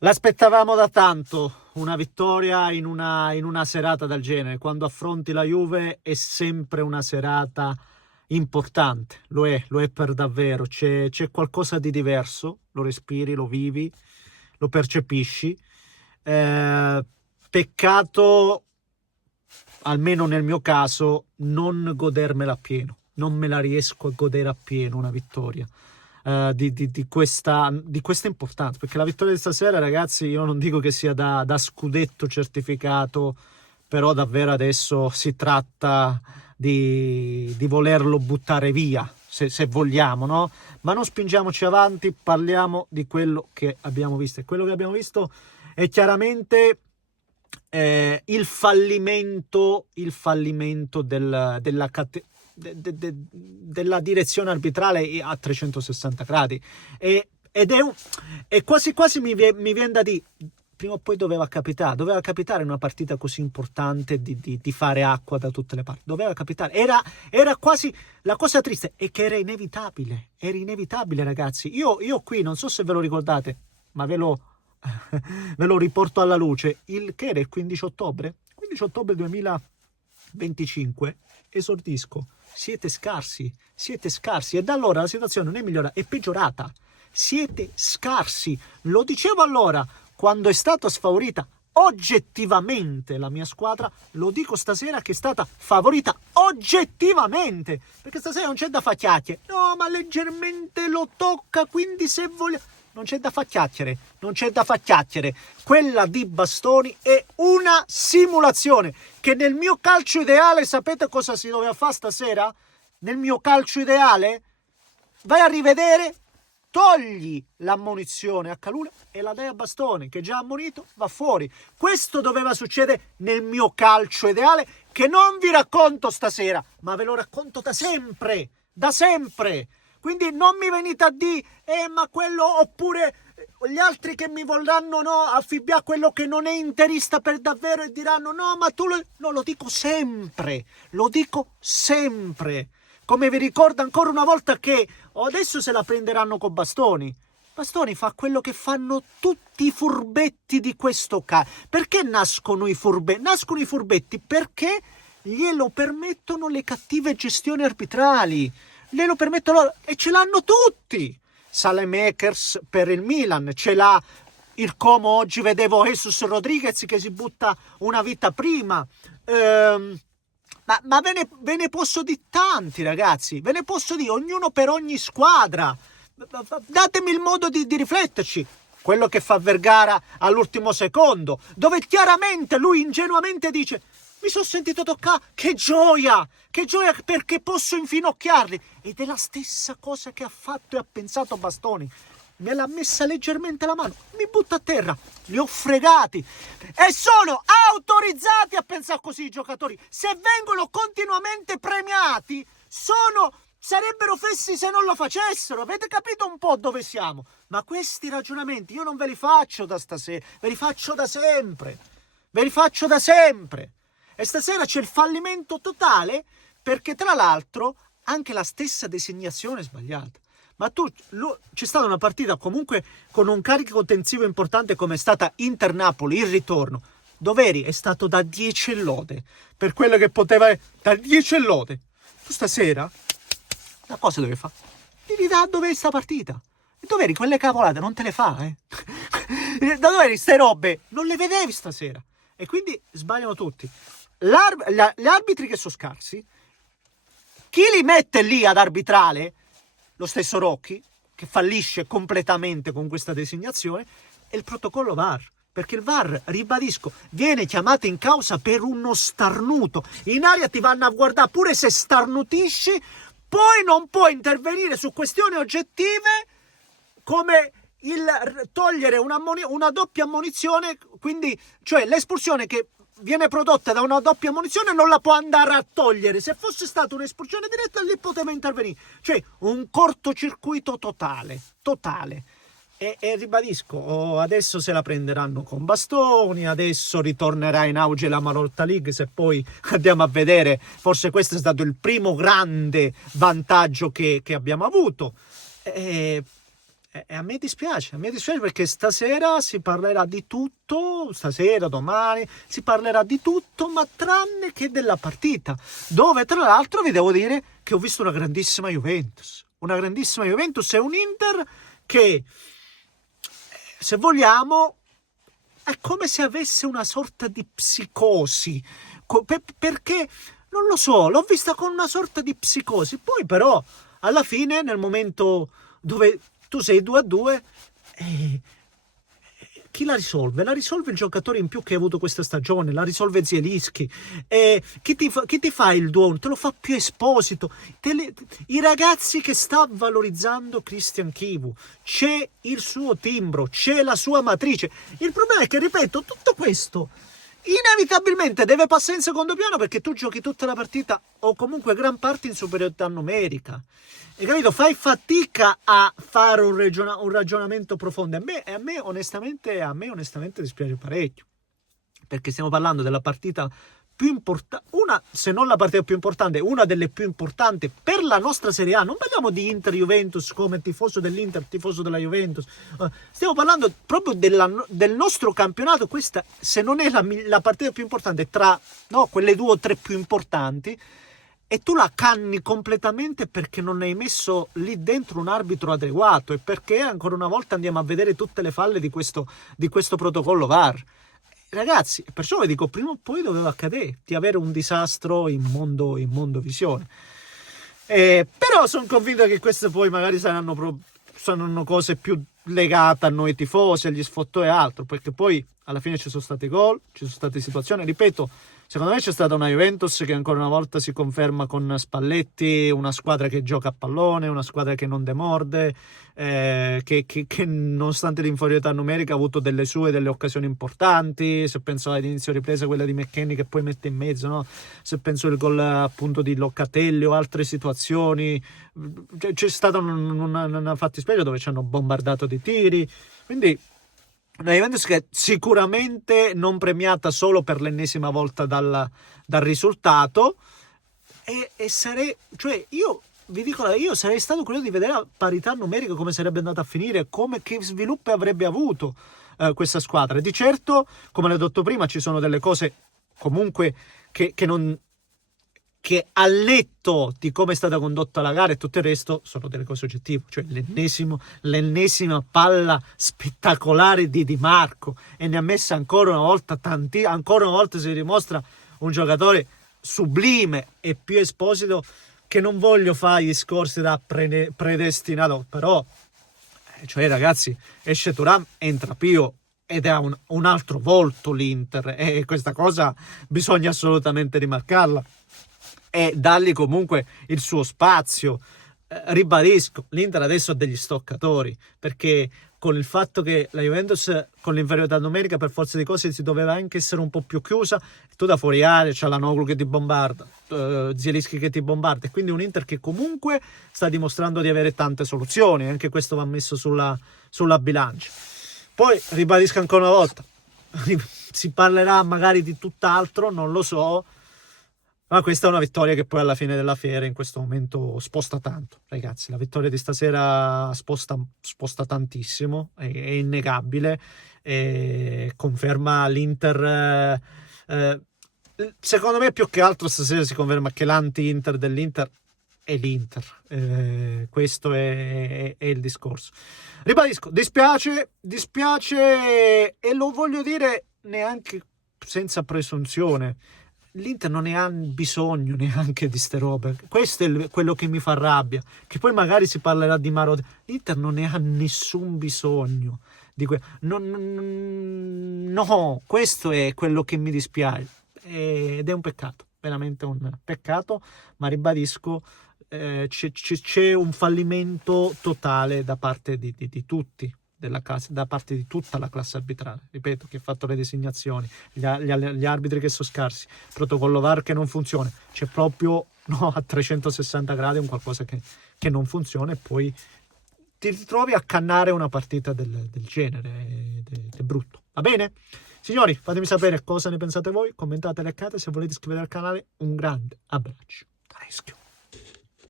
L'aspettavamo da tanto, una vittoria in una serata del genere. Quando affronti la Juve è sempre una serata importante, lo è per davvero. C'è qualcosa di diverso, lo respiri, lo vivi, lo percepisci. Eh, Peccato, almeno nel mio caso, non godermela appieno. Non me la riesco a godere appieno una vittoria di questa importanza. Perché la vittoria di stasera, ragazzi, io non dico che sia da scudetto certificato, però davvero adesso si tratta di volerlo buttare via, se vogliamo, no? Ma non spingiamoci avanti, parliamo di quello che abbiamo visto. E quello che abbiamo visto è chiaramente il fallimento della direzione arbitrale a 360 gradi. E quasi quasi mi viene da dire, prima o poi doveva capitare in una partita così importante di fare acqua da tutte le parti. Doveva capitare. Era quasi, la cosa triste è che era inevitabile, ragazzi. Io qui, non so se ve lo ricordate, ma ve lo riporto alla luce. Che era il 15 ottobre? 15 ottobre 2025, esordisco. Siete scarsi. E da allora la situazione non è migliorata, è peggiorata. Siete scarsi. Lo dicevo allora, quando è stata sfavorita oggettivamente la mia squadra, lo dico stasera che è stata favorita oggettivamente, perché stasera non c'è da fare chiacchiere. No, ma leggermente lo tocca, quindi se vogliamo... Non c'è da far chiacchiere. Quella di Bastoni è una simulazione. Che nel mio calcio ideale, sapete cosa si doveva fare stasera? Nel mio calcio ideale, vai a rivedere, togli l'ammonizione a Calule e la dai a Bastoni, che già ammonito, va fuori. Questo doveva succedere nel mio calcio ideale, che non vi racconto stasera, ma ve lo racconto da sempre. Quindi non mi venite a dire, ma quello, oppure gli altri che mi vorranno affibbiare quello che non è interista per davvero e diranno no, ma tu no, lo dico sempre. Come vi ricordo ancora una volta che adesso se la prenderanno con Bastoni. Bastoni fa quello che fanno tutti i furbetti di questo caso. Perché nascono i furbetti? Nascono i furbetti perché glielo permettono le cattive gestioni arbitrali. Glielo permettono loro e ce l'hanno tutti. Saelemaekers per il Milan, ce l'ha il Como. Oggi vedevo Jesus Rodriguez che si butta una vita prima. Ma ve ne posso dire tanti, ragazzi. Ve ne posso dire, ognuno per ogni squadra. Datemi il modo di rifletterci. Quello che fa Vergara all'ultimo secondo, dove chiaramente lui ingenuamente dice: mi sono sentito toccare, che gioia perché posso infinocchiarli. Ed è la stessa cosa che ha fatto e ha pensato Bastoni. Me l'ha messa leggermente la mano, mi butta a terra, li ho fregati. E sono autorizzati a pensare così i giocatori. Se vengono continuamente premiati, sarebbero fessi se non lo facessero. Avete capito un po' dove siamo? Ma questi ragionamenti io non ve li faccio da stasera, ve li faccio da sempre. E stasera c'è il fallimento totale, perché tra l'altro anche la stessa designazione è sbagliata. Ma c'è stata una partita comunque con un carico tensivo importante come è stata Inter-Napoli, il ritorno. Doveri è stato da 10 lode, per quello che poteva, da 10 lode. Tu stasera la cosa dove fa? Devi da dove è sta partita. E Doveri quelle cavolate non te le fa, Da dov'eri ste robe? Non le vedevi stasera. E quindi sbagliano tutti. Gli arbitri che sono scarsi, chi li mette lì ad arbitrare? Lo stesso Rocchi, che fallisce completamente con questa designazione, è il protocollo VAR. Perché il VAR, ribadisco, viene chiamato in causa per uno starnuto. In aria ti vanno a guardare pure se starnutisci, poi non puoi intervenire su questioni oggettive come il togliere una doppia ammonizione, quindi, cioè l'espulsione che viene prodotta da una doppia ammonizione non la può andare a togliere. Se fosse stata un'espulsione diretta lì poteva intervenire. Cioè un cortocircuito totale. E ribadisco, adesso se la prenderanno con Bastoni, adesso ritornerà in auge la Marotta League, se poi andiamo a vedere, forse questo è stato il primo grande vantaggio che abbiamo avuto. E E a me dispiace perché stasera si parlerà di tutto, stasera, domani, si parlerà di tutto, ma tranne che della partita, dove tra l'altro vi devo dire che ho visto una grandissima Juventus e un Inter che, se vogliamo, è come se avesse una sorta di psicosi, perché, non lo so, l'ho vista con una sorta di psicosi, poi però, alla fine, nel momento dove tu sei 2-2, chi la risolve? La risolve il giocatore in più che hai avuto questa stagione, la risolve Zielinski. Chi ti fa il 2-1? Te lo fa più Esposito. I ragazzi che sta valorizzando Christian Chivu. C'è il suo timbro, c'è la sua matrice. Il problema è che, ripeto, tutto questo inevitabilmente deve passare in secondo piano perché tu giochi tutta la partita o comunque gran parte in superiorità numerica. Hai capito? Fai fatica a fare un ragionamento profondo. A me onestamente dispiace parecchio, perché stiamo parlando della partita più importante, se non la partita più importante, una delle più importanti per la nostra Serie A. Non parliamo di Inter-Juventus come tifoso dell'Inter, tifoso della Juventus. Stiamo parlando proprio del nostro campionato. Questa, se non è la partita più importante tra quelle 2 o 3 più importanti, e tu la canni completamente perché non hai messo lì dentro un arbitro adeguato e perché ancora una volta andiamo a vedere tutte le falle di questo protocollo VAR. Ragazzi, perciò vi dico, prima o poi doveva accadere di avere un disastro in mondo visione. Però sono convinto che queste poi magari saranno cose più legate a noi tifosi, agli sfottò e altro, perché poi alla fine ci sono stati gol, ci sono state situazioni, ripeto, secondo me c'è stata una Juventus che ancora una volta si conferma con Spalletti, una squadra che gioca a pallone, una squadra che non demorde, che nonostante l'inferiorità numerica ha avuto delle occasioni importanti. Se penso all'inizio ripresa quella di McKennie che poi mette in mezzo, no? Se penso al gol appunto di Locatelli o altre situazioni, c'è stata una fattispecie dove ci hanno bombardato di tiri, quindi una Juventus che sicuramente non premiata solo per l'ennesima volta dal risultato, e io vi dico, io sarei stato curioso di vedere a parità numerica come sarebbe andata a finire, che sviluppo avrebbe avuto questa squadra. Di certo, come l'ho detto prima, ci sono delle cose comunque che al netto di come è stata condotta la gara e tutto il resto sono delle cose oggettive, cioè l'ennesima palla spettacolare di Di Marco, e ne ha messa ancora una volta ancora una volta si dimostra un giocatore sublime. E più Esposito, che non voglio fare gli discorsi da predestinato, però cioè ragazzi, esce Thuram, entra Pio ed ha un altro volto l'Inter, e questa cosa bisogna assolutamente rimarcarla e dargli comunque il suo spazio. Ribadisco, l'Inter adesso ha degli stoccatori, perché con il fatto che la Juventus con l'inferiorità numerica per forza di cose si doveva anche essere un po' più chiusa, tu da fuori area c'è la Noglu che ti bombarda, Zielinski che ti bombarda, e quindi un Inter che comunque sta dimostrando di avere tante soluzioni. Anche questo va messo sulla bilancia. Poi ribadisco ancora una volta, si parlerà magari di tutt'altro, non lo so, ma questa è una vittoria che poi alla fine della fiera in questo momento sposta tanto, ragazzi. La vittoria di stasera sposta tantissimo, è innegabile, e conferma l'Inter. Secondo me più che altro stasera si conferma che l'anti-Inter dell'Inter è l'Inter. Questo è il discorso. Ribadisco, dispiace, e lo voglio dire neanche senza presunzione. L'Inter non ne ha bisogno neanche di ste robe. Questo è quello che mi fa rabbia. Che poi magari si parlerà di Marotta. L'Inter non ne ha nessun bisogno di no, questo è quello che mi dispiace. Ed è un peccato, veramente un peccato. Ma ribadisco, c'è un fallimento totale da parte di tutti. Da parte di tutta la classe arbitrale, ripeto, che ha fatto le designazioni, gli arbitri che sono scarsi, protocollo VAR che non funziona, c'è proprio a 360 gradi un qualcosa che non funziona, e poi ti ritrovi a cannare una partita del genere. È brutto. Va bene? Signori, fatemi sapere cosa ne pensate voi, commentate, leccate, se volete iscrivetevi al canale. Un grande abbraccio da Reschio.